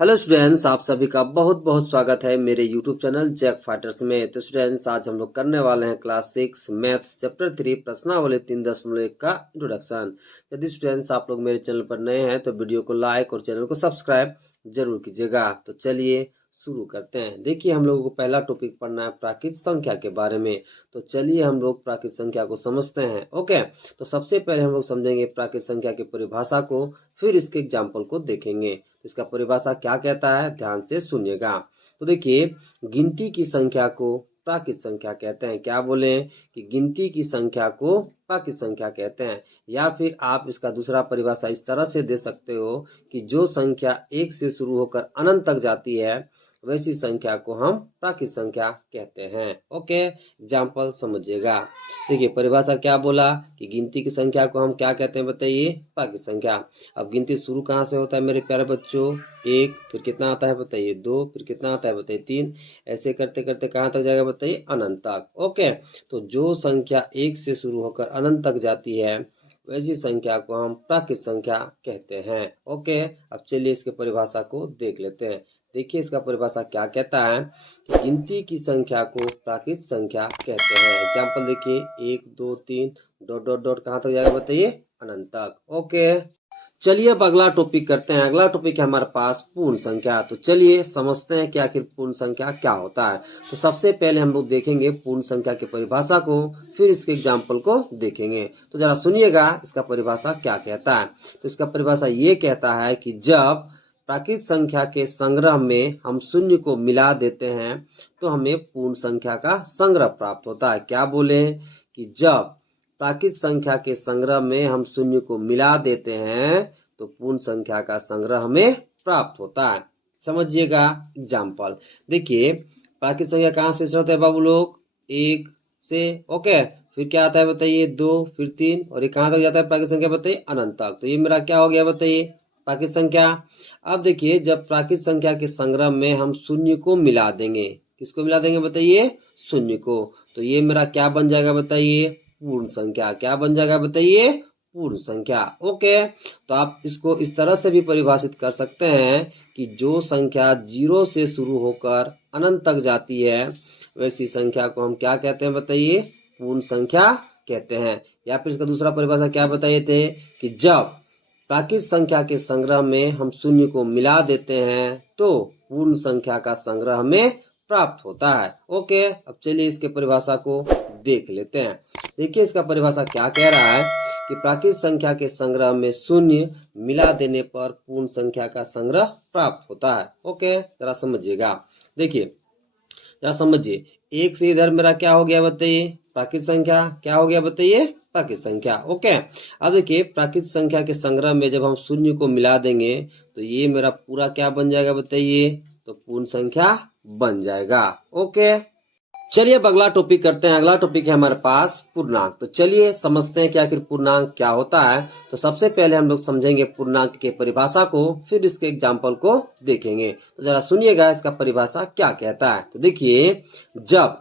Hello students, आप सभी का बहुत बहुत स्वागत है मेरे यूट्यूब चैनल जैक फाइटर्स में। तो स्टूडेंट्स, आज हम लोग करने वाले हैं क्लास 6 मैथ्स चैप्टर 3 प्रश्नावली 3.1 का इंट्रोडक्शन। यदि स्टूडेंट्स आप लोग मेरे चैनल पर नए हैं तो वीडियो को लाइक और चैनल को सब्सक्राइब जरूर कीजिएगा। तो चलिए शुरू करते हैं। देखिए, हम लोगों को पहला टॉपिक पढ़ना है प्राकृत संख्या के बारे में। तो चलिए हम लोग प्राकृत संख्या को समझते हैं। ओके, तो सबसे पहले हम लोग समझेंगे प्राकृत संख्या की परिभाषा को, फिर इसके एग्जाम्पल को देखेंगे। तो इसका परिभाषा क्या कहता है, ध्यान से सुनिएगा। तो देखिए, गिनती की संख्या को प्राकृत संख्या कहते हैं। क्या बोले कि गिनती की संख्या को प्राकृत संख्या कहते हैं। या फिर आप इसका दूसरा परिभाषा इस तरह से दे सकते हो कि जो संख्या 1 से शुरू होकर अनंत तक जाती है वैसी संख्या को हम प्राकृत संख्या कहते हैं। ओके, एग्जाम्पल समझिएगा। देखिए, परिभाषा क्या बोला कि गिनती की संख्या को हम क्या कहते हैं, बताइए, प्राकृत संख्या। अब गिनती शुरू कहाँ से होता है मेरे प्यारे बच्चों, 1, फिर कितना आता है बताइए 2, फिर कितना आता है बताइए 3, ऐसे करते करते कहाँ तक जाएगा बताइए, अनंत तक। ओके, तो जो संख्या 1 से शुरू होकर अनंत तक जाती है वैसी संख्या को हम प्राकृत संख्या कहते हैं। ओके, अब चलिए इसके परिभाषा को देख लेते हैं। देखिए, इसका परिभाषा क्या कहता है कि गिनती की संख्या को प्राकृत संख्या कहते हैं। एग्जाम्पल देखिए, 1 2 3 डॉट डॉट डॉट कहाँ तक जाएगा बताइए, अनंत तक। ओके, चलिए अब अगला टॉपिक करते हैं। अगला टॉपिक है हमारे पास पूर्ण संख्या। तो चलिए समझते हैं कि आखिर पूर्ण संख्या क्या होता है। तो सबसे पहले हम लोग देखेंगे पूर्ण संख्या की परिभाषा को, फिर इसके एग्जाम्पल को देखेंगे। तो जरा सुनिएगा इसका परिभाषा क्या कहता है। तो इसका परिभाषा ये कहता है कि जब प्राकृत संख्या के संग्रह में हम शून्य को मिला देते हैं तो हमें पूर्ण संख्या का संग्रह प्राप्त होता है। क्या बोले कि जब प्राकृत संख्या के संग्रह में हम शून्य को मिला देते हैं तो पूर्ण संख्या का संग्रह हमें प्राप्त होता है। समझिएगा एग्जाम्पल। देखिए, प्राकृत संख्या कहाँ से शुरू होता है बाबू लोग, 1 से। ओके, फिर क्या आता है बताइए 2, फिर 3, और ये कहाँ तक जाता है प्राकृत संख्या बताइए, अनंत तक। तो ये मेरा क्या हो गया बताइए, प्राकृत संख्या। अब देखिए, जब प्राकृत संख्या के संग्रह में हम शून्य को मिला देंगे, किसको मिला देंगे बताइए, शून्य को, तो ये मेरा क्या बन जाएगा बताइए, पूर्ण संख्या। क्या बन जाएगा बताइए, पूर्ण संख्या। ओके, तो आप इसको इस तरह से भी परिभाषित कर सकते हैं कि जो संख्या 0 से शुरू होकर अनंत तक जाती है वैसी संख्या को हम क्या कहते हैं बताइए, पूर्ण संख्या कहते हैं। या फिर इसका दूसरा परिभाषा क्या बताए थे कि जब प्राकृत संख्या के संग्रह में हम शून्य को मिला देते हैं तो पूर्ण संख्या का संग्रह हमें प्राप्त होता है। ओके, अब चलिए इसके परिभाषा को देख लेते हैं। देखिए, इसका परिभाषा क्या कह रहा है कि प्राकृत संख्या के संग्रह में शून्य मिला देने पर पूर्ण संख्या का संग्रह प्राप्त होता है। ओके, जरा समझिएगा। देखिए, जरा समझिए, 1 से इधर मेरा क्या हो गया बताइए, प्राकृत संख्या। क्या हो गया बताइए, प्राकृत संख्या। ओके, अब देखिए, प्राकृत संख्या के संग्रह में जब हम शून्य को मिला देंगे तो ये मेरा पूरा क्या बन जाएगा बताइए, तो पूर्ण संख्या बन जाएगा। ओके, चलिए अब अगला टॉपिक करते हैं। अगला टॉपिक है हमारे पास पूर्णांक। तो चलिए समझते हैं कि आखिर पूर्णांक क्या होता है। तो सबसे पहले हम लोग समझेंगे पूर्णांक के परिभाषा को, फिर इसके एग्जाम्पल को देखेंगे। तो जरा सुनिएगा इसका परिभाषा क्या कहता है। तो देखिए, जब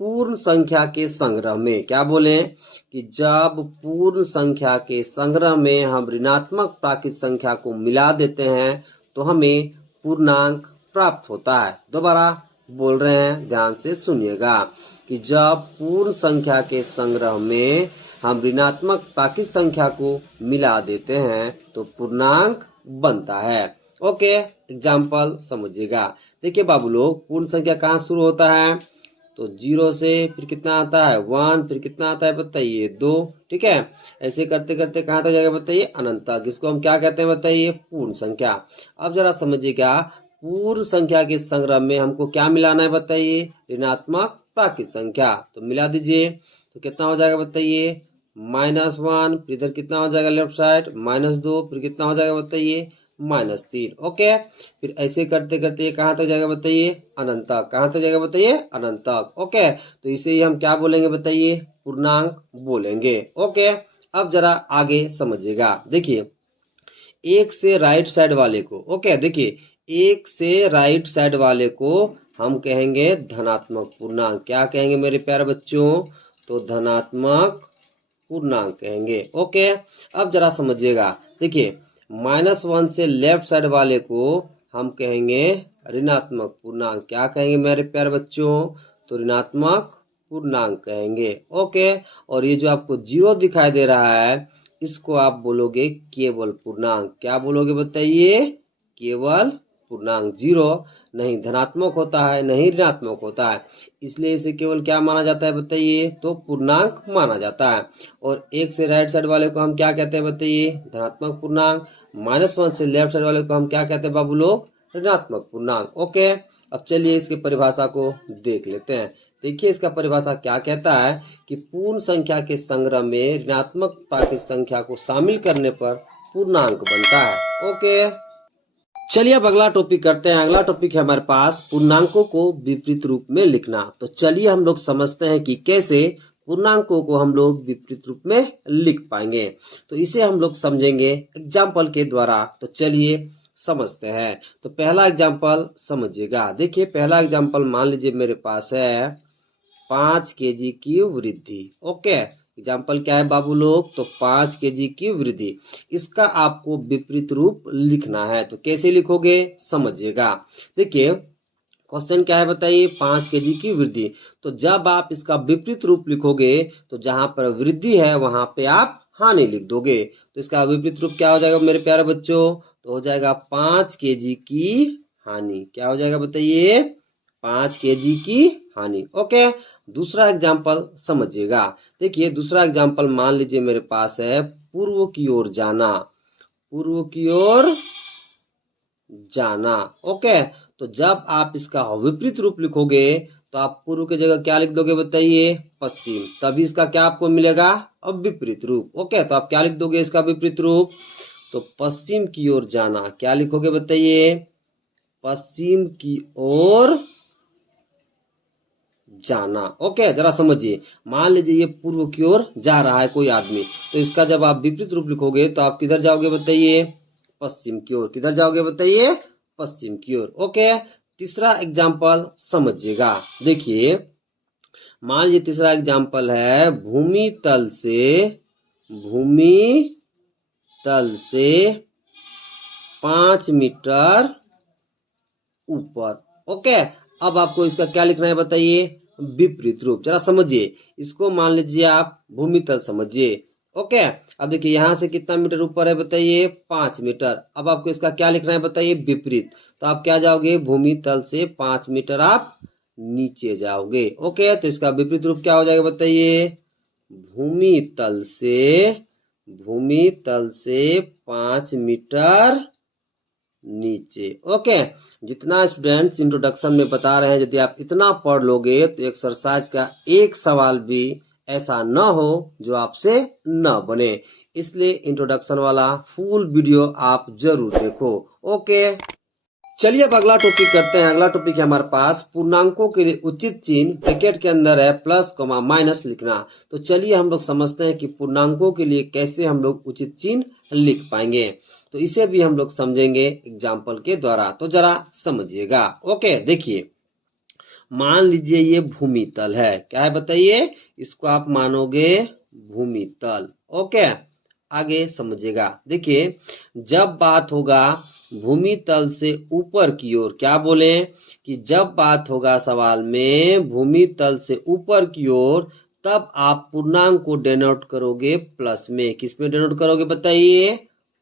पूर्ण संख्या के संग्रह में, क्या बोले कि जब पूर्ण संख्या के संग्रह में हम ऋणात्मक प्राकृत संख्या को मिला देते हैं तो हमें पूर्णांक प्राप्त होता है। दोबारा बोल रहे हैं, ध्यान से सुनिएगा कि जब पूर्ण संख्या के संग्रह में हम ऋणात्मक प्राकृत संख्या को मिला देते हैं तो पूर्णांक बनता है। ओके, एग्जाम्पल समझिएगा। देखिए बाबू लोग, पूर्ण संख्या कहाँ शुरू होता है, तो 0 से, फिर कितना आता है 1, फिर कितना आता है बताइए 2। ठीक है, ऐसे करते करते कहाँ तक जाएगा बताइए, अनंत तक। इसको हम क्या कहते हैं बताइए, पूर्ण संख्या। अब जरा समझिएगा, पूर्ण संख्या के संग्रह में हमको क्या मिलाना है बताइए, ऋणात्मक प्राकृत संख्या। तो मिला दीजिए, तो कितना हो जाएगा बताइए, -1, फिर इधर कितना हो जाएगा लेफ्ट साइड, -2, फिर कितना हो जाएगा बताइए, -3। ओके, फिर ऐसे करते करते ये कहाँ तक जाएगा बताइए, अनंत तक। कहाँ तक जाएगा बताइए, अनंत तक। ओके, तो इसे ही हम क्या बोलेंगे बताइए, पूर्णांक बोलेंगे। ओके, अब जरा आगे समझिएगा। देखिए, 1 से राइट साइड वाले को, ओके, देखिए 1 से राइट साइड वाले को हम कहेंगे धनात्मक पूर्णांक। क्या कहेंगे मेरे प्यारे बच्चों, तो धनात्मक पूर्णांक कहेंगे। ओके, अब जरा समझिएगा। देखिए, -1 से लेफ्ट साइड वाले को हम कहेंगे ऋणात्मक पूर्णांक। क्या कहेंगे मेरे प्यारे बच्चों? तो ऋणात्मक पूर्णांक कहेंगे। ओके, और ये जो आपको 0 दिखाई दे रहा है इसको आप बोलोगे केवल पूर्णांक। क्या बोलोगे बताइए? केवल पूर्णांक। 0 नहीं धनात्मक होता है, नहीं ऋणात्मक होता है, इसलिए इसे केवल क्या माना जाता है बताइए? तो पूर्णांक माना जाता है। और 1 से राइट साइड वाले को हम क्या कहते हैं बताइए? धनात्मक पूर्णांक। -1 से लेफ्ट साइड वाले को हम क्या कहते हैं बाबू लोग? ऋणात्मक पूर्णांक। ओके, अब चलिए इसकी परिभाषा को देख लेते हैं। देखिए इसका परिभाषा क्या कहता है कि पूर्ण संख्या के संग्रह में ऋणात्मकता की संख्या को शामिल करने पर पूर्णांक बनता है। ओके, चलिए अब अगला टॉपिक करते हैं। अगला टॉपिक है हमारे पास पूर्णांकों को विपरीत रूप में लिखना। तो चलिए हम लोग समझते हैं कि कैसे पूर्णांकों को हम लोग विपरीत रूप में लिख पाएंगे। तो इसे हम लोग समझेंगे एग्जाम्पल के द्वारा। तो चलिए समझते हैं। तो पहला एग्जाम्पल समझिएगा। देखिए पहला एग्जाम्पल मान लीजिए मेरे पास है 5 kg की वृद्धि। ओके, एग्जाम्पल क्या है बाबू लोग? तो 5 kg की वृद्धि। इसका आपको विपरीत रूप लिखना है। तो कैसे लिखोगे समझिएगा। देखिए क्वेश्चन क्या है बताइए? 5 kg की वृद्धि। तो जब आप इसका विपरीत रूप लिखोगे तो जहां पर वृद्धि है वहां पे आप हानि लिख दोगे। तो इसका विपरीत रूप क्या हो जाएगा मेरे प्यारे बच्चों? तो हो जाएगा 5 kg की हानि। क्या हो जाएगा बताइए? 5 kg की हानि। ओके, दूसरा एग्जाम्पल समझिएगा। देखिए दूसरा एग्जाम्पल मान लीजिए मेरे पास है पूर्व की ओर जाना। पूर्व की ओर जाना। ओके, तो जब आप इसका विपरीत रूप लिखोगे तो आप पूर्व की जगह क्या लिख दोगे बताइए? पश्चिम। तभी इसका क्या आपको मिलेगा? अब विपरीत रूप। ओके, तो आप क्या लिख दोगे इसका विपरीत रूप? तो पश्चिम की ओर जाना। क्या लिखोगे बताइए? पश्चिम की ओर जाना। ओके, जरा समझिए। मान लीजिए ये पूर्व की ओर जा रहा है कोई आदमी, तो इसका जब आप विपरीत रूप लिखोगे तो आप किधर जाओगे बताइए? पश्चिम की ओर। किधर जाओगे बताइए? पश्चिम की ओर। ओके, तीसरा एग्जाम्पल समझिएगा। देखिए मान लीजिए तीसरा एग्जाम्पल है भूमि तल से 5 मीटर ऊपर। ओके, अब आपको इसका क्या लिखना है बताइए? विपरीत रूप। जरा समझिए, इसको मान लीजिए आप भूमि तल समझिए। ओके, अब देखिए यहाँ से कितना मीटर ऊपर है बताइए? 5 मीटर। अब आपको इसका क्या लिखना है बताइए? विपरीत। तो आप क्या जाओगे? भूमि तल से 5 मीटर आप नीचे जाओगे। ओके, तो इसका विपरीत रूप क्या हो जाएगा बताइए? भूमि तल से 5 मीटर नीचे। ओके, जितना स्टूडेंट्स इंट्रोडक्शन में बता रहे हैं यदि आप इतना पढ़ लोगे तो एक्सरसाइज का एक सवाल भी ऐसा न हो जो आपसे न बने। इसलिए इंट्रोडक्शन वाला फुल वीडियो आप जरूर देखो। ओके, चलिए अब अगला टॉपिक करते हैं। अगला टॉपिक है हमारे पास पूर्णांकों के लिए उचित चिन्ह। ब्रैकेट के अंदर है प्लस कॉमा माइनस लिखना। तो चलिए हम लोग समझते हैं कि पूर्णांकों के लिए कैसे हम लोग उचित चिन्ह लिख पाएंगे। तो इसे भी हम लोग समझेंगे एग्जाम्पल के द्वारा। तो जरा समझिएगा। ओके, देखिए मान लीजिए ये भूमि तल है। क्या है बताइए? इसको आप मानोगे भूमि तल। ओके, आगे समझिएगा। देखिए जब बात होगा भूमि तल से ऊपर की ओर, क्या बोले कि जब बात होगा सवाल में भूमि तल से ऊपर की ओर, तब आप पूर्णांक को डेनोट करोगे प्लस में। किस में डेनोट करोगे बताइए?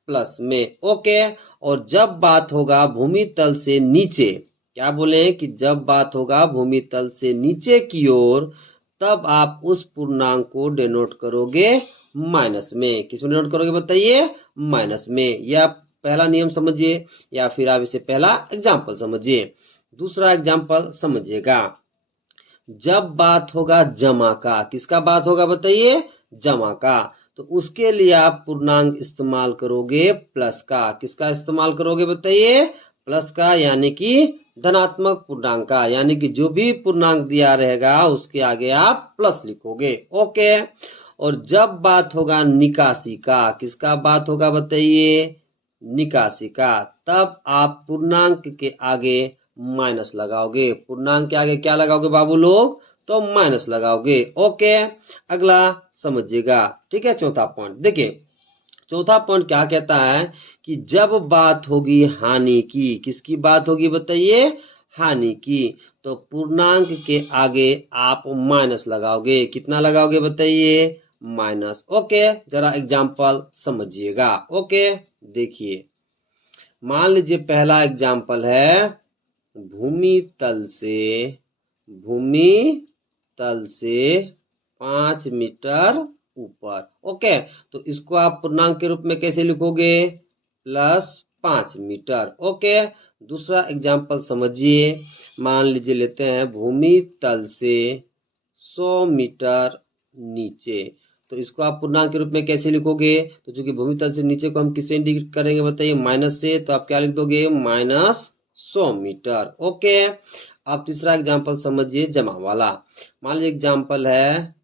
प्लस में। ओके, और जब बात होगा भूमि तल से नीचे, क्या बोले कि जब बात होगा भूमि तल से नीचे की ओर, तब आप उस पूर्णांक को डेनोट करोगे माइनस में। किस में डेनोट करोगे बताइए? माइनस में। या पहला नियम समझिए या फिर आप इसे पहला एग्जाम्पल समझिए। दूसरा एग्जाम्पल समझिएगा। जब बात होगा जमा का, किसका बात होगा बताइए? जमा का। तो उसके लिए आप पूर्णांक इस्तेमाल करोगे प्लस का। किसका इस्तेमाल करोगे बताइए? प्लस का, यानी कि धनात्मक पूर्णांक का। यानी कि जो भी पूर्णांक दिया रहेगा उसके आगे आप प्लस लिखोगे। ओके, और जब बात होगा निकासी का, किसका बात होगा बताइए? निकासी का। तब आप पूर्णांक के आगे माइनस लगाओगे। पूर्णांक के आगे क्या लगाओगे बाबू लोग? तो माइनस लगाओगे। ओके, अगला समझिएगा। ठीक है, चौथा पॉइंट देखिए चौथा पॉइंट क्या कहता है कि जब बात होगी हानि की, किसकी बात होगी बताइए, हानि की, तो पूर्णांक के आगे आप माइनस लगाओगे। कितना लगाओगे बताइए, माइनस। ओके, जरा एग्जाम्पल समझिएगा। ओके, देखिए मान लीजिए पहला एग्जाम्पल है भूमि तल से 5 मीटर ऊपर। ओके, तो इसको आप पूर्णांक के रूप में कैसे लिखोगे, +5 मीटर। ओके, दूसरा एग्जाम्पल समझिए, मान लीजिए लेते हैं भूमि तल से 100 मीटर नीचे, तो इसको आप पूर्णांक के रूप में कैसे लिखोगे, तो चूंकि भूमि तल से नीचे को हम किससे इंडिकेट करेंगे बताइए, माइनस से, तो आप क्या लिख दोगे, -100 मीटर। ओके, आप तीसरा एग्जाम्पल समझिए जमा वाला। मान लीजिए एग्जाम्पल है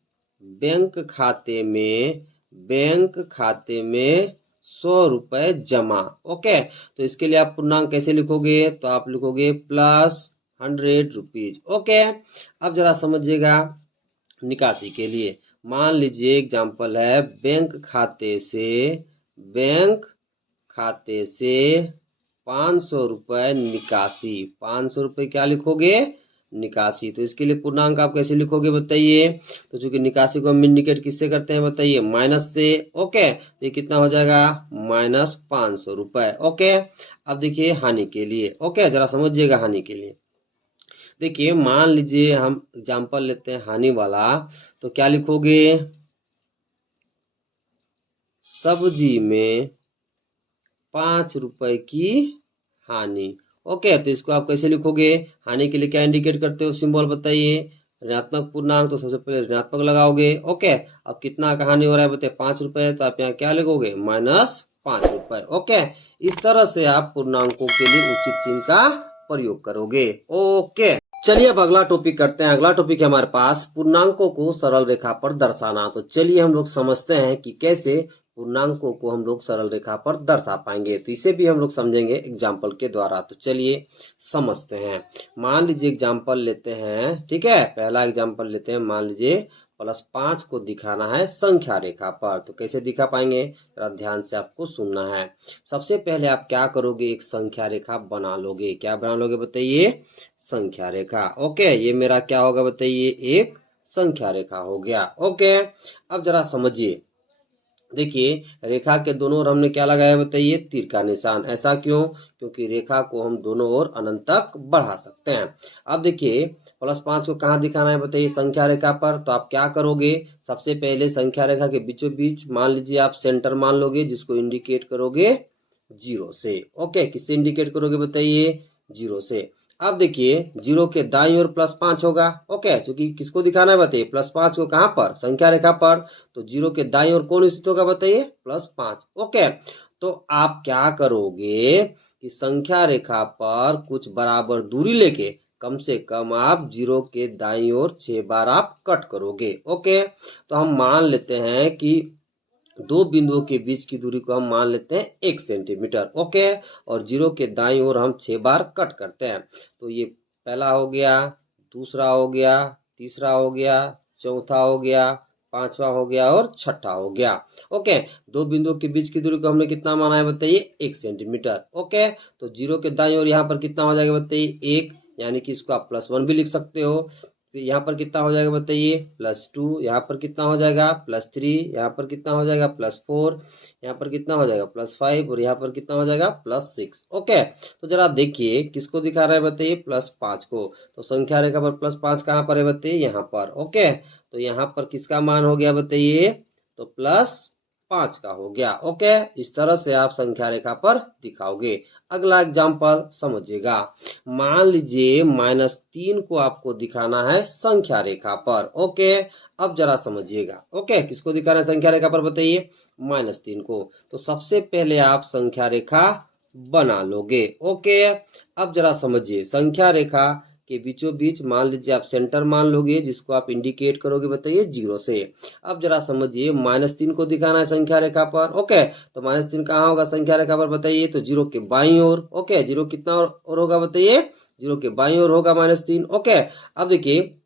बैंक खाते में 100 रुपए जमा। ओके, तो इसके लिए आप पूर्णांक कैसे लिखोगे, तो आप लिखोगे +100 रुपीज। ओके, अब जरा समझिएगा निकासी के लिए। मान लीजिए एग्जाम्पल है बैंक खाते से 500 रुपए निकासी। 500 रुपए क्या लिखोगे, निकासी। तो इसके लिए पूर्णांक आप कैसे लिखोगे बताइए, तो चूंकि निकासी को हम इंडिकेट किससे करते हैं बताइए, माइनस से। ओके, तो ये कितना हो जाएगा, -500 रुपए। ओके, अब देखिए हानि के लिए। ओके, जरा समझिएगा हानि के लिए। देखिए मान लीजिए हम एग्जाम्पल लेते हैं हानि वाला, तो क्या लिखोगे, सब्जी में 5 रुपए की हानि। ओके, तो इसको आप कैसे लिखोगे, हानि के लिए क्या इंडिकेट करते हो, सिंबल बताइए, ऋणात्मक पूर्णांक, तो सबसे पहले ऋणात्मक लगाओगे। ओके, अब कितना का हानि हो रहा है बताइए, 5 रुपए, तो आप यहाँ क्या लिखोगे, -5 रुपए। ओके, इस तरह से आप पूर्णांकों के लिए उचित चिन्ह का प्रयोग करोगे। ओके, चलिए अब अगला टॉपिक करते हैं। अगला टॉपिक है हमारे पास पूर्णांकों को सरल रेखा पर दर्शाना। तो चलिए हम लोग समझते हैं कि कैसे पूर्णांकों को हम लोग सरल रेखा पर दर्शा पाएंगे। तो इसे भी हम लोग समझेंगे एग्जाम्पल के द्वारा। तो चलिए समझते हैं। मान लीजिए एग्जाम्पल लेते हैं, ठीक है, पहला एग्जाम्पल लेते हैं। मान लीजिए +5 को दिखाना है संख्या रेखा पर, तो कैसे दिखा पाएंगे, जरा ध्यान से आपको सुनना है। सबसे पहले आप क्या करोगे, एक संख्या रेखा बना लोगे। क्या बना लोगे बताइए, संख्या रेखा। ओके, ये मेरा क्या होगा बताइए, एक संख्या रेखा हो गया। ओके, अब जरा समझिए, देखिए रेखा के दोनों ओर हमने क्या लगाया बताइए, तीर का निशान। ऐसा क्यों, क्योंकि रेखा को हम दोनों ओर अनंत तक बढ़ा सकते हैं। अब देखिए +5 को कहाँ दिखाना है बताइए, संख्या रेखा पर। तो आप क्या करोगे, सबसे पहले संख्या रेखा के बीचों बीच मान लीजिए आप सेंटर मान लोगे, जिसको इंडिकेट करोगे 0 से। ओके, किससे इंडिकेट करोगे बताइए, 0 से। अब देखिए 0 के दाईं ओर +5 होगा। ओके, क्योंकि किसको दिखाना है बताइए, +5 को कहाँ पर, संख्या रेखा पर। तो 0 के दाईं ओर कौन स्थित होगा बताइए, +5। ओके, तो आप क्या करोगे कि संख्या रेखा पर कुछ बराबर दूरी लेके कम से कम आप 0 के दाईं ओर 6 बार आप कट करोगे। ओके, तो हम मान लेते हैं कि दो बिंदुओं के बीच की दूरी को हम मान लेते हैं 1 सेंटीमीटर। ओके, और 0 के दाईं ओर हम 6 बार कट करते हैं। तो ये पहला हो गया, दूसरा हो गया, तीसरा हो गया, चौथा हो गया, पांचवा हो गया और छठा हो गया। ओके, दो बिंदुओं के बीच की दूरी को हमने कितना माना है बताइए, 1 सेंटीमीटर। ओके, तो 0 के दाईं ओर यहाँ पर कितना हो जाएगा बताइए, 1, यानी कि इसको आप +1 भी लिख सकते हो। फिर यहाँ पर कितना हो जाएगा बताइए, +2, यहाँ पर कितना हो जाएगा, +3, यहाँ पर कितना हो जाएगा, +4, यहाँ पर कितना हो जाएगा, +5, और यहाँ पर कितना हो जाएगा, +6। ओके, तो जरा देखिए किसको दिखा रहा है बताइए, +5 को। तो संख्या रेखा पर +5 कहाँ पर है बताइए, यहाँ पर। ओके, तो यहाँ पर किसका मान हो गया बताइए, तो +5 का हो गया। ओके, इस तरह से आप संख्या रेखा पर दिखाओगे। अगला एग्जाम्पल समझिएगा। मान लीजिए -3 को आपको दिखाना है संख्या रेखा पर। ओके, अब जरा समझिएगा। ओके, किसको दिखाना है संख्या रेखा पर बताइए, -3 को। तो सबसे पहले आप संख्या रेखा बना लोगे। ओके, अब जरा समझिए, संख्या रेखा के बीचों बीच मान लीजिए आप सेंटर मान लोगे, जिसको आप इंडिकेट करोगे बताइए 0 से। अब जरा समझिए -3 को दिखाना है संख्या रेखा पर। ओके, तो -3 कहाँ होगा संख्या रेखा पर बताइए, तो 0 के बाईं ओर। ओके, 0 कितना और होगा बताइए, 0 के बाईं ओर होगा -3। ओके, अब देखिए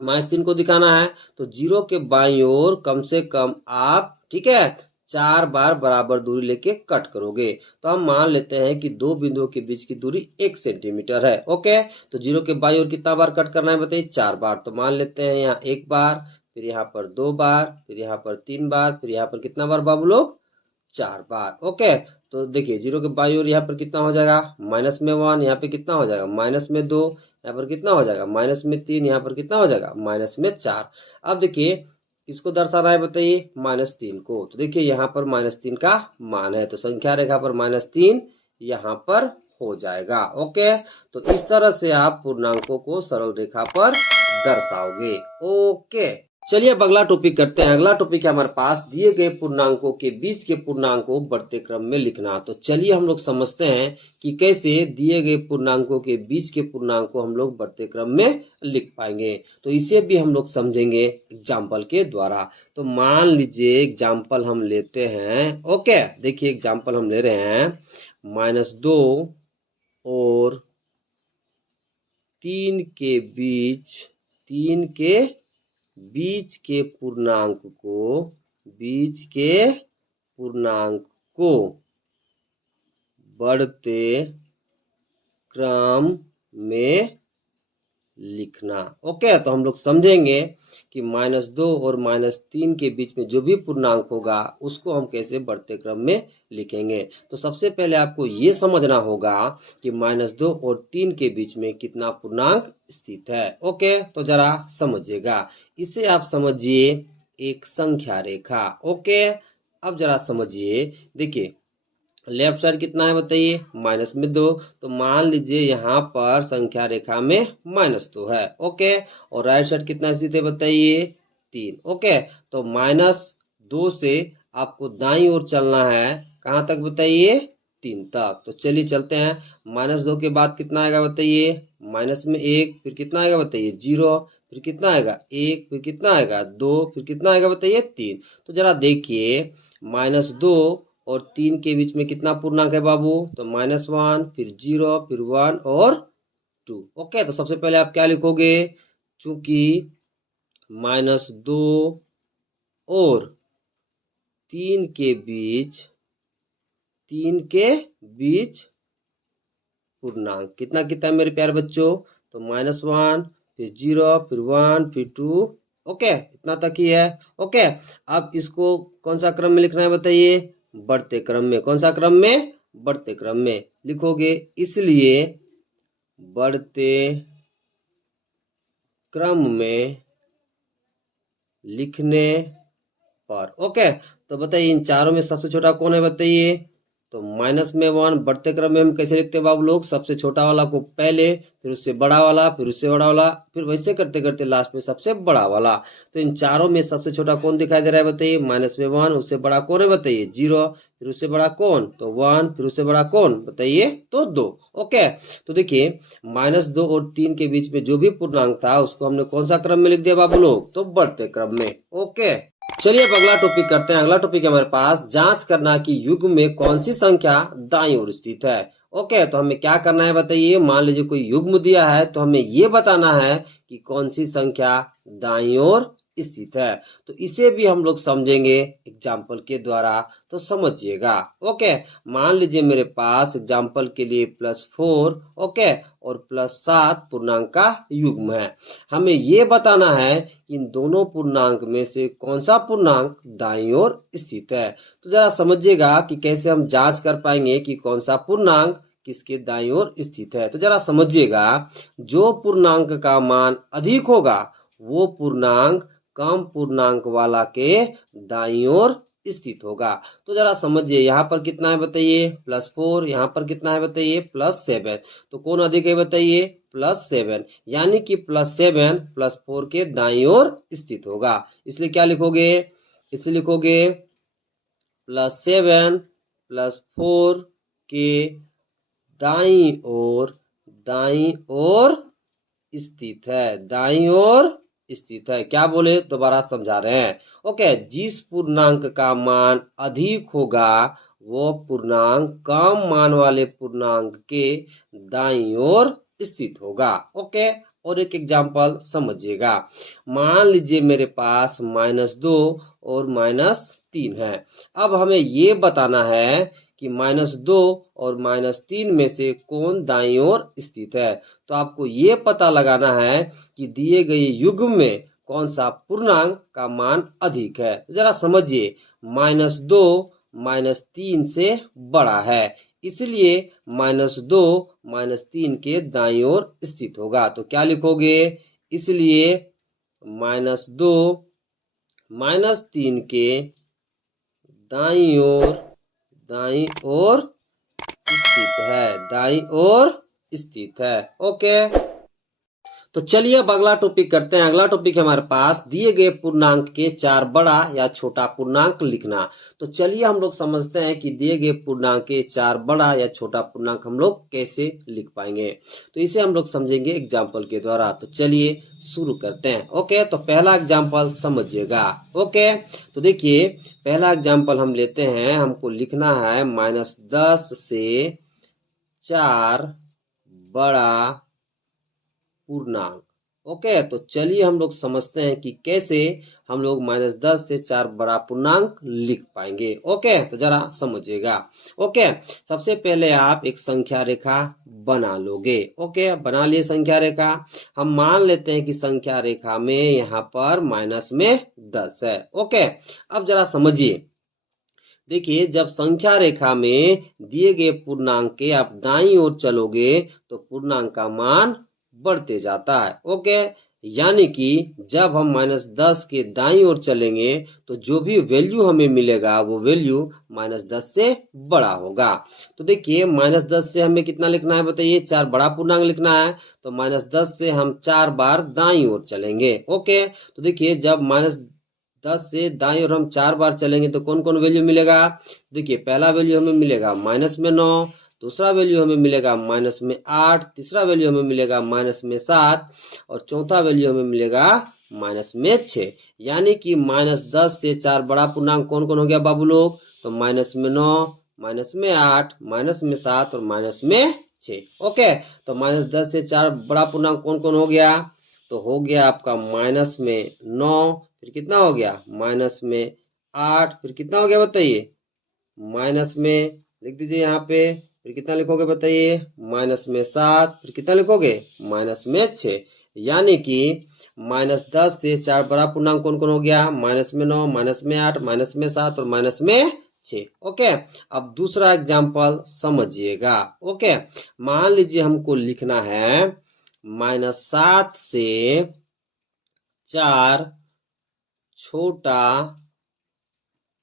-3 को दिखाना है तो 0 के बाईं ओर कम से कम आप, ठीक है, 4 बार बराबर दूरी लेके कट करोगे। तो हम मान लेते हैं कि दो बिंदुओं के बीच की दूरी 1 सेंटीमीटर है। ओके, तो 0 के बाईं ओर कितना बार कट करना है बताइए? 4 बार। तो मान लेते हैं यहाँ 1 बार, फिर यहाँ पर 2 बार, फिर यहाँ पर 3 बार, फिर यहाँ पर कितना बार बाबू लोग? 4 बार। ओके, तो देखिए 0 के बाईं ओर यहाँ पर कितना हो जाएगा? माइनस में 1, यहाँ पे कितना हो जाएगा? माइनस में 2, यहाँ पर कितना हो जाएगा? माइनस में 3, यहाँ पर कितना हो जाएगा? माइनस में 4। अब देखिए किसको दर्शाना है बताइए? -3 को। तो देखिए यहाँ पर -3 का मान है, तो संख्या रेखा पर -3 यहाँ पर हो जाएगा। ओके, तो इस तरह से आप पूर्णांकों को सरल रेखा पर दर्शाओगे। ओके, चलिए अब अगला टॉपिक करते हैं। अगला टॉपिक है हमारे पास दिए गए पूर्णांकों के बीच के पूर्णांकों बढ़ते क्रम में लिखना। तो चलिए हम लोग समझते हैं कि कैसे दिए गए पूर्णांकों के बीच के पूर्णांकों हम लोग बढ़ते क्रम में लिख पाएंगे। तो इसे भी हम लोग समझेंगे एग्जाम्पल के द्वारा। तो मान लीजिए एग्जाम्पल हम लेते हैं। ओके, देखिए एग्जाम्पल हम ले रहे हैं -2 और 3 के बीच के पूर्णांक को बढ़ते क्रम में लिखना। ओके, तो हम लोग समझेंगे कि -2 और -3 के बीच में जो भी पूर्णांक होगा उसको हम कैसे बढ़ते क्रम में लिखेंगे। तो सबसे पहले आपको ये समझना होगा कि -2 और 3 के बीच में कितना पूर्णांक स्थित है। ओके, तो जरा समझिएगा। इसे आप समझिए एक संख्या रेखा। ओके, अब जरा समझिए, देखिए लेफ्ट साइड कितना है बताइए? -2। तो मान लीजिए यहाँ पर संख्या रेखा में -2 है। ओके, और राइट साइड कितना स्थित है बताइए? 3। ओके, तो -2 से आपको दाईं ओर चलना है, कहाँ तक बताइए? 3 तक। तो चलिए चलते हैं। -2 के बाद कितना आएगा बताइए? माइनस में 1, फिर कितना आएगा बताइए? 0, फिर कितना आएगा? 1, फिर कितना आएगा? 2, फिर कितना आएगा बताइए? 3। तो जरा देखिए -2 और 3 के बीच में कितना पूर्णांक है बाबू? तो -1, फिर 0, फिर 1 और 2। ओके, तो सबसे पहले आप क्या लिखोगे? चूंकि -2 और 3 के बीच पूर्णांक कितना कितना है मेरे प्यारे बच्चों? तो -1, फिर 0, फिर 1, फिर 2। ओके, इतना तक ही है। ओके, अब इसको कौन सा क्रम में लिखना है बताइए? बढ़ते क्रम में। कौन सा क्रम में? बढ़ते क्रम में लिखोगे। इसलिए बढ़ते क्रम में लिखने पर। ओके, तो बताइए इन चारों में सबसे छोटा कौन है बताइए? तो -1 बढ़ते क्रम में हम कैसे लिखते हैं बाबू लोग? सबसे छोटा वाला को पहले, फिर उससे बड़ा वाला, फिर उससे बड़ा वाला, फिर वैसे करते करते लास्ट में सबसे बड़ा वाला। तो इन चारों में सबसे छोटा कौन दिखाई दे रहा है बताइए? -1। उससे बड़ा कौन है बताइए? 0। फिर उससे बड़ा कौन? तो 1। फिर उससे बड़ा कौन बताइए? तो 2। ओके, तो देखिए -2 और 3 के बीच में जो भी पूर्णांक था उसको हमने कौन सा क्रम में लिख दिया बाबू लोग? तो बढ़ते क्रम में। ओके, चलिए अब अगला टॉपिक करते हैं। अगला टॉपिक है हमारे पास जांच करना कि युग्म में कौन सी संख्या दाईं ओर स्थित है। ओके, तो हमें क्या करना है बताइए? मान लीजिए कोई युग्म दिया है तो हमें ये बताना है कि कौन सी संख्या दाईं ओर स्थित है। तो इसे भी हम लोग समझेंगे एग्जाम्पल के द्वारा, तो समझिएगा। ओके, मान लीजिए मेरे पास एग्जाम्पल के लिए +4 ओके और +7 पूर्णांक का युग्म है। हमें ये बताना है कि इन दोनों पूर्णांक में से कौन सा पूर्णांक दाईं ओर स्थित है। तो जरा समझिएगा कि कैसे हम जांच कर पाएंगे कि कौन सा पूर्णांक किसके दाईं ओर स्थित है। तो जरा समझिएगा, जो पूर्णांक का मान अधिक होगा वो पूर्णांक कम पूर्णांक वाला के दाईं ओर स्थित होगा। तो जरा समझिए, यहाँ पर कितना है बताइए? +4। यहाँ पर कितना है बताइए? +7। तो कौन अधिक है बताइए? +7, यानी कि +7 +4 के दाईं ओर स्थित होगा। इसलिए क्या लिखोगे? इसलिए लिखोगे +7 +4 के दाईं ओर स्थित है। दाईं ओर स्थित है। क्या बोले? दोबारा समझा रहे हैं। ओके, जिस पूर्णांक का मान अधिक होगा वो पूर्णांक कम मान वाले पूर्णांक के दाईं ओर स्थित होगा। ओके, और एक एग्जांपल समझिएगा। मान लीजिए मेरे पास -2 और 3 है। अब हमें ये बताना है कि -2 और -3 में से कौन दाईं ओर स्थित है। तो आपको ये पता लगाना है कि दिए गए युग्म में कौन सा पूर्णांक का मान अधिक है। तो जरा समझिए, -2 -3 से बड़ा है, इसलिए -2 -3 के दाईं ओर स्थित होगा। तो क्या लिखोगे, इसलिए -2 -3 के दाईं ओर स्थित है, दाईं ओर स्थित है। ओके, तो चलिए अब अगला टॉपिक करते हैं। अगला टॉपिक है हमारे पास दिए गए पूर्णांक के 4 बड़ा या छोटा पूर्णांक लिखना। तो चलिए हम लोग समझते हैं कि दिए गए पूर्णांक के 4 बड़ा या छोटा पूर्णांक हम लोग कैसे लिख पाएंगे। तो इसे हम लोग समझेंगे एग्जाम्पल के द्वारा। तो चलिए शुरू करते हैं। ओके, तो पहला एग्जाम्पल समझिएगा। ओके, तो देखिए पहला एग्जाम्पल हम लेते हैं। हमको लिखना है -10 से 4 बड़ा पूर्णांक। ओके, तो चलिए हम लोग समझते हैं कि कैसे हम लोग -10 से 4 बड़ा पूर्णांक लिख पाएंगे। ओके, तो जरा समझिएगा। ओके, सबसे पहले आप एक संख्या रेखा बना लोगे। ओके, बना लिए संख्या रेखा। हम मान लेते हैं कि संख्या रेखा में यहाँ पर माइनस में 10 है। ओके, अब जरा समझिए, देखिए जब संख्या रेखा में दिए गए पूर्णांक के आप दाईं ओर चलोगे तो पूर्णांक का मान बढ़ते जाता है। ओके, यानी कि जब हम -10 के दाईं ओर चलेंगे तो जो भी वैल्यू हमें मिलेगा वो वैल्यू -10 से बड़ा होगा। तो देखिए -10 से हमें कितना लिखना है बताइए, 4 बड़ा पूर्णांक लिखना है। तो -10 से हम 4 बार दाईं ओर चलेंगे। ओके, तो देखिए जब -10 से दाईं ओर हम 4 बार चलेंगे तो कौन कौन वैल्यू मिलेगा। देखिए पहला वैल्यू हमें मिलेगा -9, दूसरा वैल्यू हमें मिलेगा -8, तीसरा वैल्यू हमें मिलेगा -7 और चौथा वैल्यू हमें मिलेगा -6। यानी कि -10 से 4 बड़ा पूर्णांक कौन कौन हो गया बाबू लोग, तो -9, -8, -7 और -6। ओके, तो -10 से 4 बड़ा पूर्णांक कौन कौन हो गया, तो हो गया आपका -9, फिर कितना हो गया -8, फिर कितना हो गया बताइए, माइनस में लिख दीजिए यहाँ पे, फिर कितना लिखोगे बताइए -7, फिर कितना लिखोगे -6। यानी कि -10 से 4 बड़ा पूर्णांक कौन कौन हो गया, -9, -8, -7 और -6। ओके, अब दूसरा एग्जाम्पल समझिएगा। ओके, मान लीजिए हमको लिखना है -7 से 4 छोटा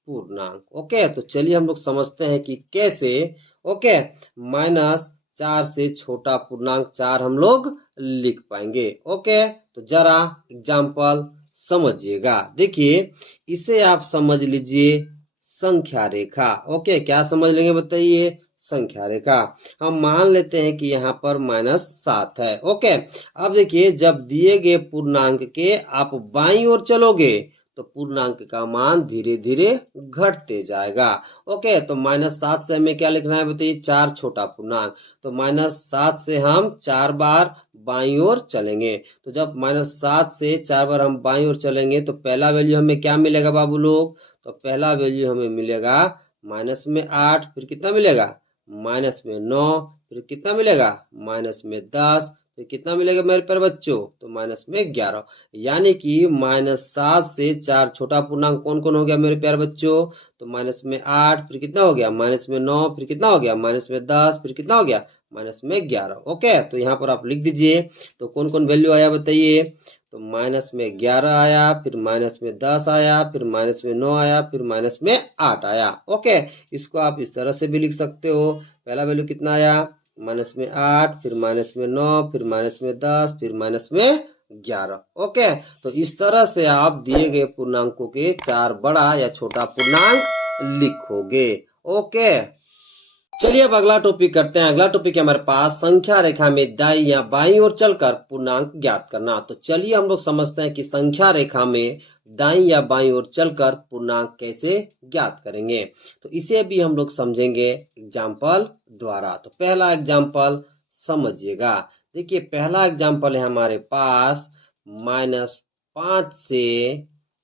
पूर्णांक। ओके, तो चलिए हम लोग समझते हैं कि कैसे। ओके, -4 से छोटा पूर्णांक 4 हम लोग लिख पाएंगे। ओके, तो जरा एग्जाम्पल समझिएगा। देखिए इसे आप समझ लीजिए संख्या रेखा। ओके, क्या समझ लेंगे बताइए, संख्या रेखा। हम मान लेते हैं कि यहाँ पर -7 है। ओके, अब देखिए जब दिए गए पूर्णांक के आप बाईं ओर चलोगे तो पूर्णांक का मान धीरे धीरे घटते जाएगा। ओके, तो -7 से हमें क्या लिखना है बताइए, 4 छोटा पूर्णांक। तो -7 से हम 4 बार बाईं ओर चलेंगे। तो जब -7 से 4 बार हम बाईं ओर चलेंगे तो पहला वैल्यू हमें क्या मिलेगा बाबू लोग, तो पहला वैल्यू हमें मिलेगा -8, फिर कितना मिलेगा -9, फिर कितना मिलेगा -10, फिर कितना मिलेगा मेरे प्यारे बच्चों, तो -11। यानी कि -7 से 4 छोटा पूर्णांक कौन कौन हो गया मेरे प्यारे बच्चों, तो -8, फिर कितना हो गया -9, फिर कितना हो गया -10, फिर कितना हो गया -11। ओके, तो यहाँ पर आप लिख दीजिए। तो कौन कौन वैल्यू आया बताइए, तो -11 आया, फिर -10 आया, फिर -9 आया, फिर -8 आया। ओके, इसको आप इस तरह से भी लिख सकते हो। पहला वैल्यू कितना आया -8, फिर -9, फिर -10, फिर -11। ओके, तो इस तरह से आप दिए गए पूर्णांकों के 4 बड़ा या छोटा पूर्णांक लिखोगे। ओके, चलिए अब अगला टॉपिक करते हैं। अगला टॉपिक है हमारे पास संख्या रेखा में दाईं या बाईं ओर चलकर पूर्णांक ज्ञात करना। तो चलिए हम लोग समझते हैं कि संख्या रेखा में दाईं या बाईं ओर चलकर पूर्णांक कैसे ज्ञात करेंगे। तो इसे भी हम लोग समझेंगे एग्जाम्पल द्वारा। तो पहला एग्जाम्पल समझिएगा। देखिए पहला एग्जाम्पल है हमारे पास -5 से,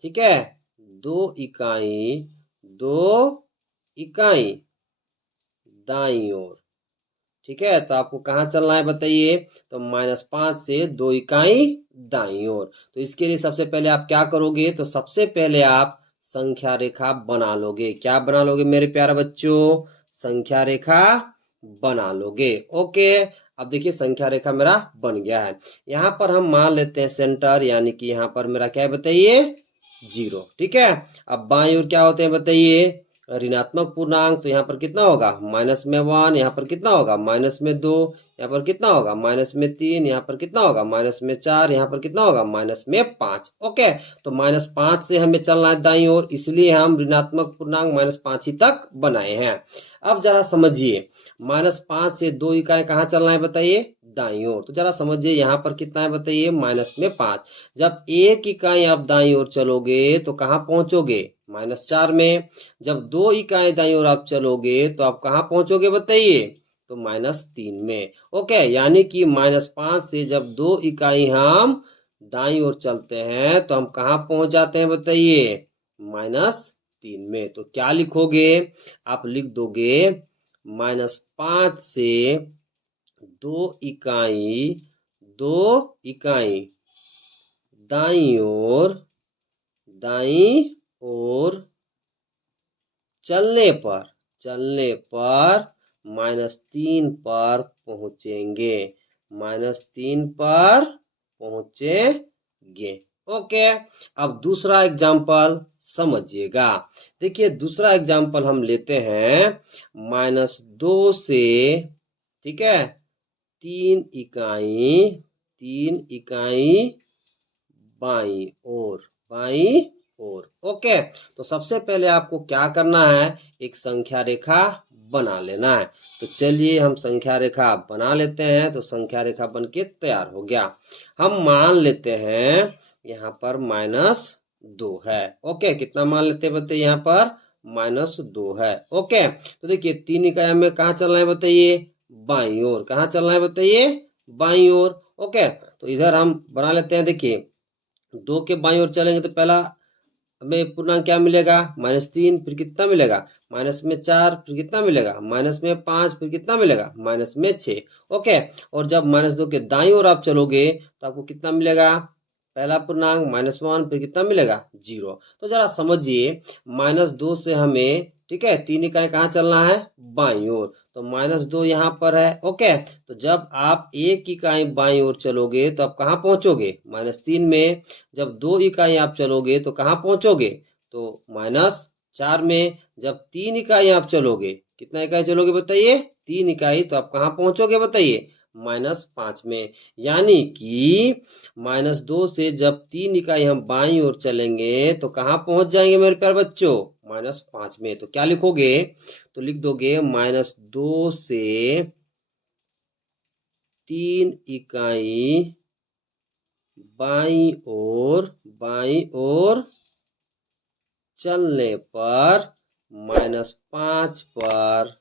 ठीक है, 2 इकाई 2 इकाई दाईं ओर। ठीक है, तो आपको कहाँ चलना है बताइए? तो -5 से 2 इकाई दाईं ओर। तो इसके लिए सबसे पहले आप क्या करोगे? तो सबसे पहले आप संख्या रेखा बना लोगे। क्या बना लोगे मेरे प्यारे बच्चों? संख्या रेखा बना लोगे। ओके, अब देखिए संख्या रेखा मेरा बन गया है। यहाँ पर हम मान लेते हैं सेंटर, यानी कि यहाँ पर मेरा क्या है बताइए? 0। ठीक है, अब बाईं ओर क्या होते हैं बताइए? ऋणात्मक पूर्णांक। तो यहाँ पर कितना होगा? -1। यहाँ पर कितना होगा? -2। यहाँ पर कितना होगा? -3। यहाँ पर कितना होगा? -4। यहाँ पर कितना होगा? -5। ओके, तो -5 से हमें चलना है दाईं ओर, इसलिए हम ऋणात्मक पूर्णांक -5 ही तक बनाए हैं। अब जरा समझिए, -5 से 2 इकाई कहाँ चलना है बताइए? दाईं ओर। तो जरा समझिए, यहाँ पर कितना है बताइए? -5। जब 1 इकाई आप दाईं ओर चलोगे तो कहाँ पहुंचोगे? -4 में। जब 2 इकाई दाईं ओर आप चलोगे तो आप कहाँ पहुंचोगे बताइए? तो -3 में। ओके, यानी कि -5 से जब 2 इकाई हम दाईं ओर चलते हैं तो हम कहाँ पहुंच जाते हैं बताइए? -3 में। तो क्या लिखोगे? आप लिख दोगे -5 से 2 इकाई दाईं ओर चलने पर -3 पर पहुंचेंगे। -3 पर पहुंचेंगे। ओके, अब दूसरा एग्जाम्पल समझिएगा। देखिए दूसरा एग्जाम्पल हम लेते हैं -2 से, ठीक है, 3 इकाई बाईं ओर। ओके, तो सबसे पहले आपको क्या करना है? एक संख्या रेखा बना लेना है। तो चलिए हम संख्या रेखा बना लेते हैं। तो संख्या रेखा बनके तैयार हो गया। हम मान लेते हैं यहाँ पर -2 है। ओके, कितना मान लेते हैं बताइए? यहाँ पर -2 है। ओके, तो देखिए 3 इकाई में कहाँ चलना है बताइए? बाईं ओर। कहाँ चलना है बताइए? बाईं ओर। ओके, तो इधर हम बना लेते हैं। देखिए 2 के बाईं ओर चलेंगे तो पहला हमें पूर्णांक क्या मिलेगा? -3। फिर कितना मिलेगा? -4। फिर कितना मिलेगा? -5। फिर कितना मिलेगा? -6। ओके, और जब -2 के दाईं ओर आप चलोगे तो आपको कितना मिलेगा? पहला पूर्णांक -1। फिर कितना मिलेगा? 0। तो जरा समझिए, -2 से हमें, ठीक है, 3 इकाई कहाँ चलना है? बाईं ओर। तो -2 यहाँ पर है। ओके, तो जब आप 1 इकाई बाईं ओर चलोगे तो आप कहाँ पहुंचोगे? -3 में। जब 2 इकाई आप चलोगे तो कहाँ पहुंचोगे? तो -4 में। जब 3 इकाई आप चलोगे, कितना इकाई चलोगे बताइए? 3 इकाई, तो आप कहाँ पहुंचोगे बताइए? -5 में। यानी कि -2 से जब 3 इकाई हम बाईं ओर चलेंगे तो कहाँ पहुंच जाएंगे मेरे प्यारे बच्चों? -5 में। तो क्या लिखोगे? तो लिख दोगे -2 से 3 इकाई बाईं ओर चलने पर -5 पर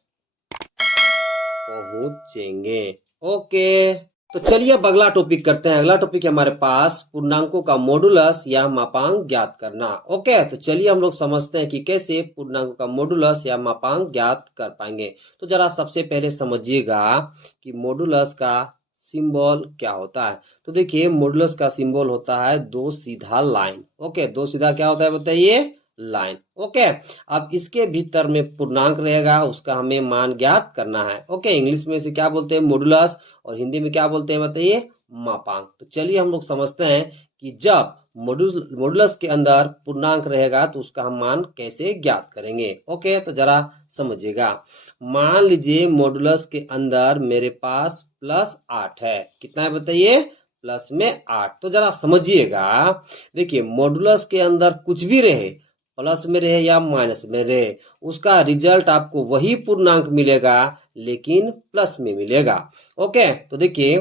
पहुंचेंगे। ओके, तो चलिए अब अगला टॉपिक करते हैं। अगला टॉपिक है हमारे पास पूर्णांकों का मॉडुलस या मापांक ज्ञात करना। ओके, तो चलिए हम लोग समझते हैं कि कैसे पूर्णांकों का मॉडुलस या मापांक ज्ञात कर पाएंगे। तो जरा सबसे पहले समझिएगा कि मॉडुलस का सिंबल क्या होता है। तो देखिए मॉडुलस का सिंबल होता है 2 सीधा लाइन। ओके, 2 सीधा क्या होता है बताइए? लाइन। ओके, अब इसके भीतर में पूर्णांक रहेगा, उसका हमें मान ज्ञात करना है। ओके, इंग्लिश में इसे क्या बोलते हैं? मॉडुलस, और हिंदी में क्या बोलते हैं बताइए? मापांक। तो चलिए हम लोग समझते हैं कि जब मॉडुलस के अंदर पूर्णांक रहेगा तो उसका हम मान कैसे ज्ञात करेंगे। ओके, तो जरा समझिएगा। मान लीजिए मॉडुलस के अंदर मेरे पास +8 है। कितना है बताइए? प्लस में 8। तो जरा समझिएगा, देखिए मॉडुलस के अंदर कुछ भी रहे, प्लस में रहे या माइनस में रहे, उसका रिजल्ट आपको वही पूर्णांक मिलेगा, लेकिन प्लस में मिलेगा। ओके, तो देखिए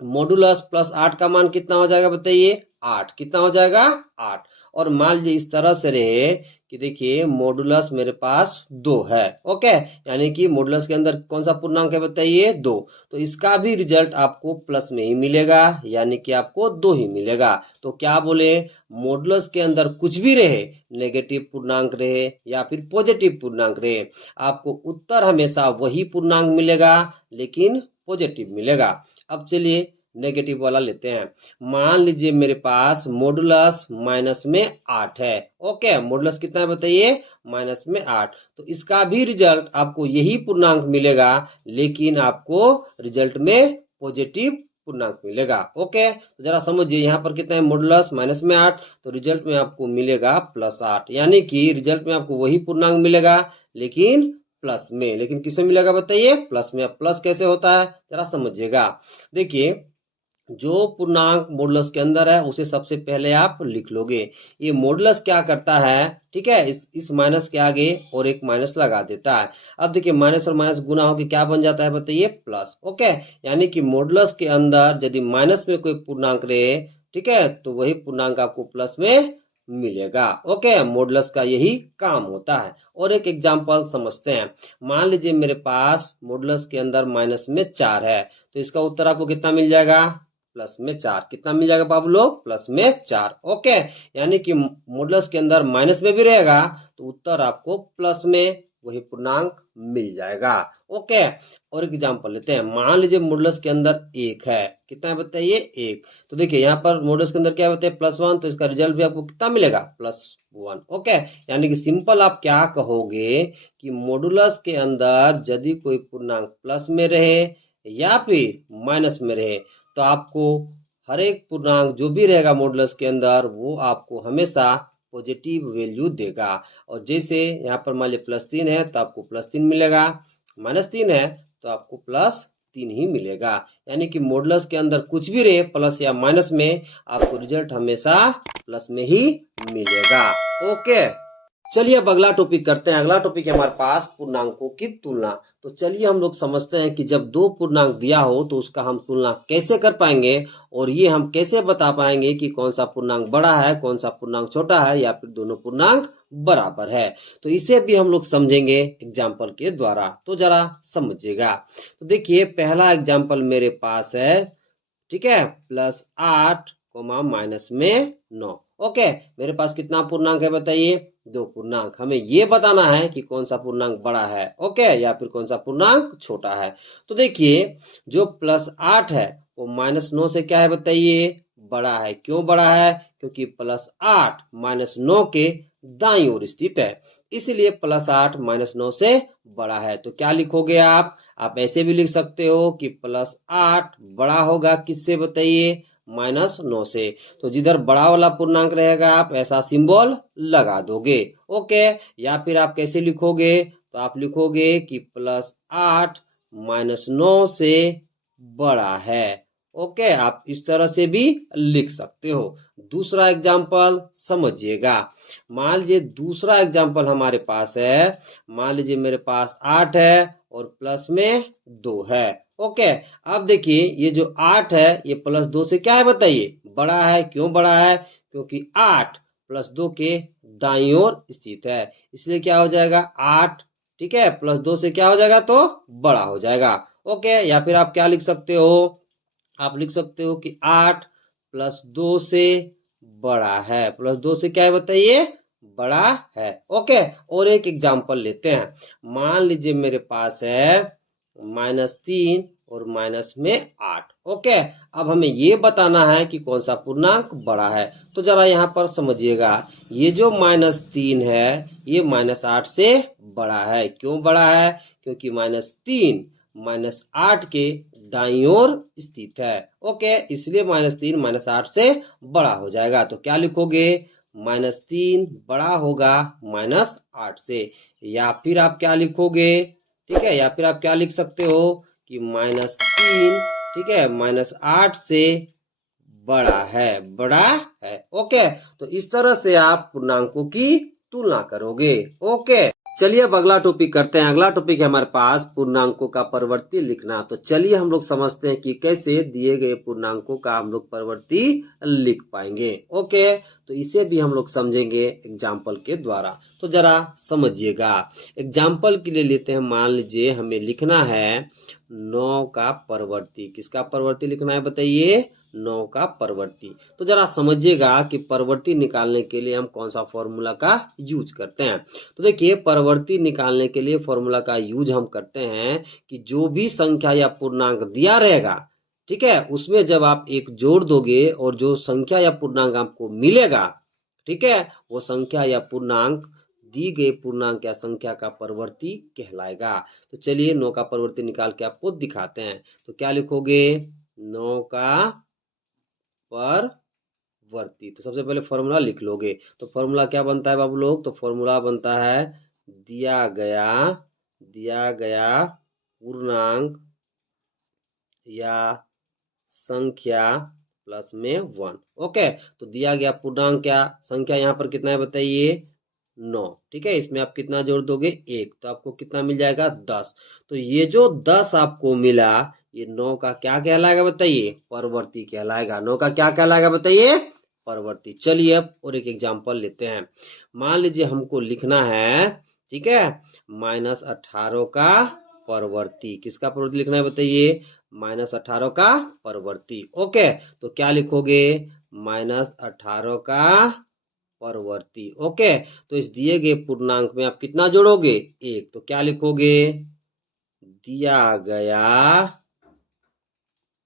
मॉडुलस +8 का मान कितना हो जाएगा बताइए? 8। कितना हो जाएगा? 8। और मान लीजिए इस तरह से रहे कि देखिए मॉडुलस मेरे पास 2 है। ओके, यानी कि मॉडुलस के अंदर कौन सा पूर्णांक है बताइए 2। तो इसका भी रिजल्ट आपको प्लस में ही मिलेगा, यानी कि आपको 2 ही मिलेगा। तो क्या बोले, मॉडुलस के अंदर कुछ भी रहे, नेगेटिव पूर्णांक रहे या फिर पॉजिटिव पूर्णांक रहे, आपको उत्तर हमेशा वही पूर्णांक मिलेगा लेकिन पॉजिटिव मिलेगा। अब चलिए नेगेटिव वाला लेते हैं। मान लीजिए मेरे पास मॉडुलस माइनस में 8 है। ओके, मॉडुलस कितना है बताइए, माइनस में 8। तो इसका भी रिजल्ट आपको यही पूर्णांक मिलेगा लेकिन आपको रिजल्ट में पॉजिटिव पूर्णांक मिलेगा। ओके, तो जरा समझिए यहाँ पर कितना है, मॉडुलस माइनस में 8, तो रिजल्ट में आपको मिलेगा प्लस 8, यानी कि रिजल्ट में आपको वही पूर्णांक मिलेगा लेकिन प्लस में। लेकिन किसमें मिलेगा बताइए, प्लस में। अब प्लस कैसे होता है जरा समझिएगा। देखिए जो पूर्णांक मॉडुलस के अंदर है उसे सबसे पहले आप लिख लोगे। ये मॉडुलस क्या करता है, ठीक है, इस माइनस के आगे और एक माइनस लगा देता है। अब देखिए माइनस और माइनस गुना होकर क्या बन जाता है बताइए, प्लस। ओके, यानी कि मॉडुलस के अंदर यदि माइनस में कोई पूर्णांक रहे, ठीक है, तो वही पूर्णांक आपको प्लस में मिलेगा। ओके, मॉडुलस का यही काम होता है। और एक एग्जांपल समझते हैं। मान लीजिए मेरे पास मॉडुलस के अंदर माइनस में 4 है, तो इसका उत्तर आपको कितना मिल जाएगा, प्लस में 4। कितना मिल जाएगा बाबू लोग, प्लस में 4। ओके, यानी कि मॉडुलस के अंदर माइनस में भी रहेगा तो उत्तर आपको प्लस में वही पूर्णांक मिल जाएगा। ओके, और एग्जांपल लेते हैं। मान लीजिए मॉडुलस के अंदर 1 है, कितना है बताइए 1। तो देखिए यहाँ पर मॉडुलस के अंदर क्या होता है, +1, तो इसका रिजल्ट भी आपको कितना मिलेगा, +1। ओके, यानी कि सिंपल आप क्या कहोगे कि मॉडुलस के अंदर यदि कोई पूर्णांक प्लस में रहे या फिर माइनस में रहे तो आपको हर एक पूर्णांक जो भी रहेगा मॉडुलस के अंदर वो आपको हमेशा पॉजिटिव वैल्यू देगा। और जैसे यहाँ पर मान लीजिए +3 है तो आपको +3 मिलेगा, -3 है तो आपको +3 ही मिलेगा। यानी कि मॉडुलस के अंदर कुछ भी रहे प्लस या माइनस में, आपको रिजल्ट हमेशा प्लस में ही मिलेगा। ओके, चलिए अब अगला टॉपिक करते हैं। अगला टॉपिक है हमारे पास पूर्णांकों की तुलना। तो चलिए हम लोग समझते हैं कि जब 2 पूर्णांक दिया हो तो उसका हम तुलना कैसे कर पाएंगे, और ये हम कैसे बता पाएंगे कि कौन सा पूर्णांक बड़ा है कौन सा पूर्णांक छोटा है या फिर दोनों पूर्णांक बराबर है। तो इसे भी हम लोग समझेंगे एग्जाम्पल के द्वारा। तो जरा समझिएगा। तो देखिए पहला एग्जाम्पल मेरे पास है, ठीक है, +8 -9। ओके, मेरे पास कितना पूर्णांक है बताइए, 2 पूर्णांक। हमें ये बताना है कि कौन सा पूर्णांक बड़ा है, ओके, या फिर कौन सा पूर्णांक छोटा है। तो देखिए जो +8 है वो -9 से क्या है बताइए, बड़ा है। क्यों बड़ा है, क्योंकि +8 -9 के दाईं ओर स्थित है, इसलिए +8 -9 से बड़ा है। तो क्या लिखोगे आप ऐसे भी लिख सकते हो कि +8 बड़ा होगा किससे बताइए, -9 से। तो जिधर बड़ा वाला पूर्णांक रहेगा आप ऐसा सिंबल लगा दोगे। ओके, या फिर आप कैसे लिखोगे, तो आप लिखोगे कि +8 -9 से बड़ा है। ओके, आप इस तरह से भी लिख सकते हो। दूसरा एग्जाम्पल समझिएगा। मान लीजिए दूसरा एग्जाम्पल हमारे पास है। मान लीजिए मेरे पास 8 है और प्लस में 2 है। ओके, अब देखिए ये जो 8 है ये +2 से क्या है बताइए, बड़ा है। क्यों बड़ा है, क्योंकि 8 +2 के दाईं ओर स्थित है, इसलिए क्या हो जाएगा 8, ठीक है, +2 से क्या हो जाएगा तो बड़ा हो जाएगा। ओके, या फिर आप क्या लिख सकते हो, आप लिख सकते हो कि 8 +2 से बड़ा है। +2 से क्या है बताइए, बड़ा है। ओके, और एक एग्जाम्पल लेते हैं। मान लीजिए मेरे पास है -3 और -8। ओके, अब हमें ये बताना है कि कौन सा पूर्णांक बड़ा है। तो जरा यहाँ पर समझिएगा, ये जो -3 है ये -8 से बड़ा है। क्यों बड़ा है, क्योंकि -3 -8 के दाईं ओर स्थित है। ओके, इसलिए -3 -8 से बड़ा हो जाएगा। तो क्या लिखोगे, -3 बड़ा होगा -8 से। या फिर आप क्या लिखोगे, ठीक है, या फिर आप क्या लिख सकते हो कि -3, ठीक है, -8 से बड़ा है। ओके, तो इस तरह से आप पूर्णांकों की तुलना करोगे। ओके। चलिए अब अगला टॉपिक करते हैं। अगला टॉपिक है हमारे पास पूर्णांकों का परिवर्ती लिखना। तो चलिए हम लोग समझते हैं कि कैसे दिए गए पूर्णांकों का हम लोग परिवर्ती लिख पाएंगे। ओके, तो इसे भी हम लोग समझेंगे एग्जाम्पल के द्वारा। तो जरा समझिएगा, एग्जाम्पल के लिए लेते हैं। मान लीजिए हमें लिखना है 9 का परिवर्ती। किसका परिवर्ती लिखना है बताइए? 9 का परिवर्ती। तो जरा समझिएगा कि परिवर्ती निकालने के लिए हम कौन सा फॉर्मूला का यूज करते हैं। तो देखिए, परिवर्ती निकालने के लिए फॉर्मूला का यूज हम करते हैं कि जो भी संख्या या पूर्णांक दिया रहेगा, ठीक है, उसमें जब आप एक जोड़ दोगे और जो संख्या या पूर्णांक आपको मिलेगा, ठीक है, वो संख्या या पूर्णांक दी गई पूर्णांक या संख्या का परिवर्ती कहलाएगा। तो चलिए 9 का परिवर्ती निकाल के आपको दिखाते हैं। तो क्या लिखोगे? 9 का परिवर्ती। तो सबसे पहले फॉर्मूला लिख लोगे। तो फॉर्मूला क्या बनता है बाबू लोग? तो फॉर्मूला बनता है दिया गया पूर्णांक या संख्या प्लस में 1। ओके, तो दिया गया पूर्णांक क्या संख्या यहाँ पर कितना है बताइए? 9। ठीक है, इसमें आप कितना जोड़ दोगे? 1, तो आपको कितना मिल जाएगा? 10। तो ये जो 10 आपको मिला, ये 9 का क्या कहलाएगा बताइए? परिवर्ती कहलाएगा। 9 का क्या कहलाएगा बताइए? परिवर्ती। चलिए अब और एक एग्जांपल लेते हैं। मान लीजिए हमको लिखना है, ठीक है, -18 का परिवर्ती। किसका परिवर्ती लिखना है बताइए? -18 का परिवर्ती। ओके, तो क्या लिखोगे? -18 का परिवर्ती। ओके, तो इस दिए गए पूर्णांक में आप कितना जोड़ोगे? 1। तो क्या लिखोगे? दिया गया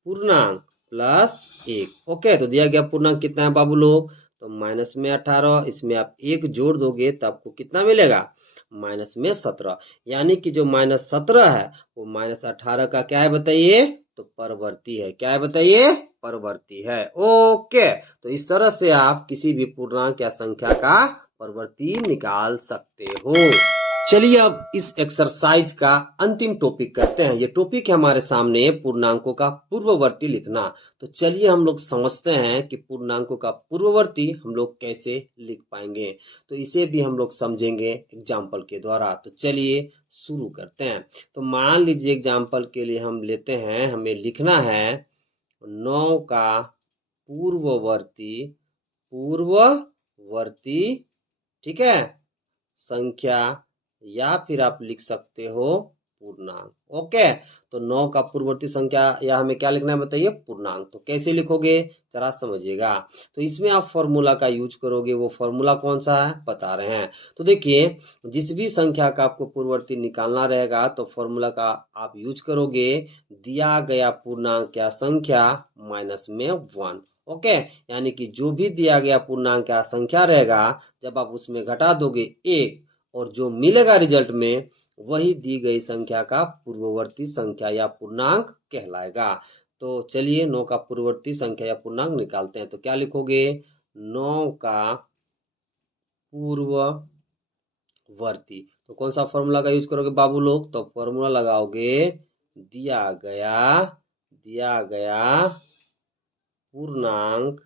पूर्णांक प्लस 1। ओके, तो दिया गया पूर्णांक कितना है बाबू लोग? तो माइनस में 18, इसमें आप 1 जोड़ दोगे तो आपको कितना मिलेगा? माइनस में 17। यानी कि जो -17 है वो -18 का क्या है बताइए? तो परिवर्ती है। क्या है बताइए? परिवर्ती है। ओके, तो इस तरह से आप किसी भी पूर्णांक या संख्या का परिवर्ती निकाल सकते हो। चलिए अब इस एक्सरसाइज का अंतिम टॉपिक करते हैं। ये टॉपिक है हमारे सामने पूर्णांकों का पूर्ववर्ती लिखना। तो चलिए हम लोग समझते हैं कि पूर्णांकों का पूर्ववर्ती हम लोग कैसे लिख पाएंगे। तो इसे भी हम लोग समझेंगे एग्जाम्पल के द्वारा। तो चलिए शुरू करते हैं। तो मान लीजिए एग्जाम्पल के लिए हम लेते हैं, हमें लिखना है 9 का पूर्ववर्ती, ठीक है, संख्या या फिर आप लिख सकते हो पूर्णांक। ओके, तो 9 का पूर्ववर्ती संख्या या हमें क्या लिखना है बताइए? पूर्णांक। तो कैसे लिखोगे जरा समझिएगा। तो इसमें आप फॉर्मूला का यूज करोगे। वो फॉर्मूला कौन सा है बता रहे हैं। तो देखिए, जिस भी संख्या का आपको पूर्ववर्ती निकालना रहेगा तो फॉर्मूला का आप यूज करोगे दिया गया पूर्णांक या संख्या माइनस में 1। ओके, यानी कि जो भी दिया गया पूर्णांक या संख्या रहेगा, जब आप उसमें घटा दोगे 1 और जो मिलेगा रिजल्ट में, वही दी गई संख्या का पूर्ववर्ती संख्या या पूर्णांक कहलाएगा। तो चलिए 9 का पूर्ववर्ती संख्या या पूर्णांक निकालते हैं। तो क्या लिखोगे? 9 का पूर्ववर्ती। तो कौन सा फॉर्मूला का यूज करोगे बाबू लोग? तो फॉर्मूला लगाओगे दिया गया पूर्णांक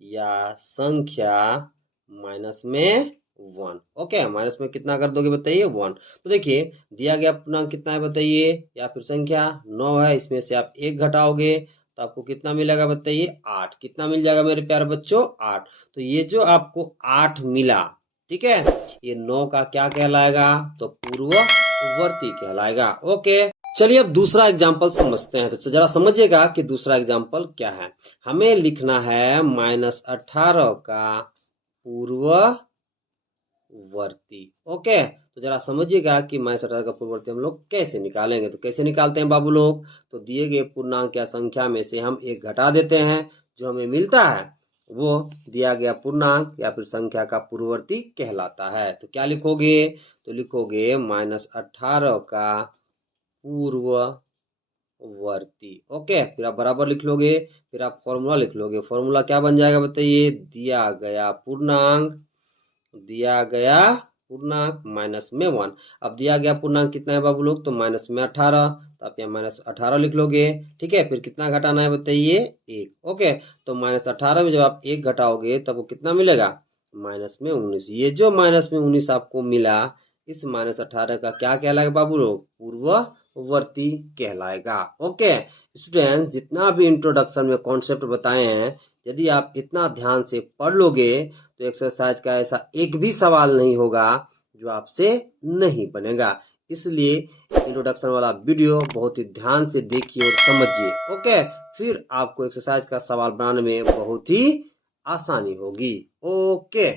या संख्या माइनस में 1। ओके, माइनस में कितना कर दोगे बताइए? 1। तो देखिए, दिया गया पूर्णांक कितना है बताइए? या फिर संख्या 9 है, इसमें से आप 1 घटाओगे तो आपको कितना मिलेगा बताइए? 8। कितना मिल जाएगा मेरे प्यारे बच्चों? 8। तो ये जो आपको 8 मिला, ठीक है, ये 9 का क्या कहलाएगा? तो पूर्ववर्ती कहलाएगा। ओके, चलिए अब दूसरा एग्जाम्पल समझते हैं। तो जरा समझिएगा कि दूसरा एग्जाम्पल क्या है। हमें लिखना है -18 का पूर्ववर्ती। ओके, तो जरा समझिएगा कि -18 का पूर्ववर्ती हम लोग कैसे निकालेंगे। तो कैसे निकालते हैं बाबू लोग? तो दिए गए पूर्णांक या संख्या में से हम 1 घटा देते हैं। जो हमें मिलता है वो दिया गया पूर्णांक या फिर संख्या का पूर्ववर्ती कहलाता है। तो क्या लिखोगे? तो लिखोगे -18 का पूर्ववर्ती। ओके, फिर आप बराबर लिख लोगे, फिर आप फॉर्मूला लिख लोगे। फॉर्मूला क्या बन जाएगा बताइए? दिया गया पूर्णांक माइनस में 1। अब दिया गया पूर्णांक कितना है बाबू लोग? तो माइनस में 18। तो आप यहाँ -18 लिख लोगे। ठीक है, फिर कितना घटाना है बताइए? 1। ओके, तो -18 में जब आप 1 घटाओगे तब वो कितना मिलेगा? माइनस में 19। ये जो माइनस में 19 आपको मिला, इस -18 का क्या कहलाएगा बाबू लोग? पूर्ववर्ती कहलाएगा। ओके स्टूडेंट्स, जितना भी इंट्रोडक्शन में कॉन्सेप्ट बताए हैं, यदि आप इतना ध्यान से पढ़ लोगे तो एक्सरसाइज का ऐसा एक भी सवाल नहीं होगा जो आपसे नहीं बनेगा। इसलिए इंट्रोडक्शन वाला वीडियो बहुत ही ध्यान से देखिए और समझिए। ओके, फिर आपको एक्सरसाइज का सवाल बनाने में बहुत ही आसानी होगी। ओके।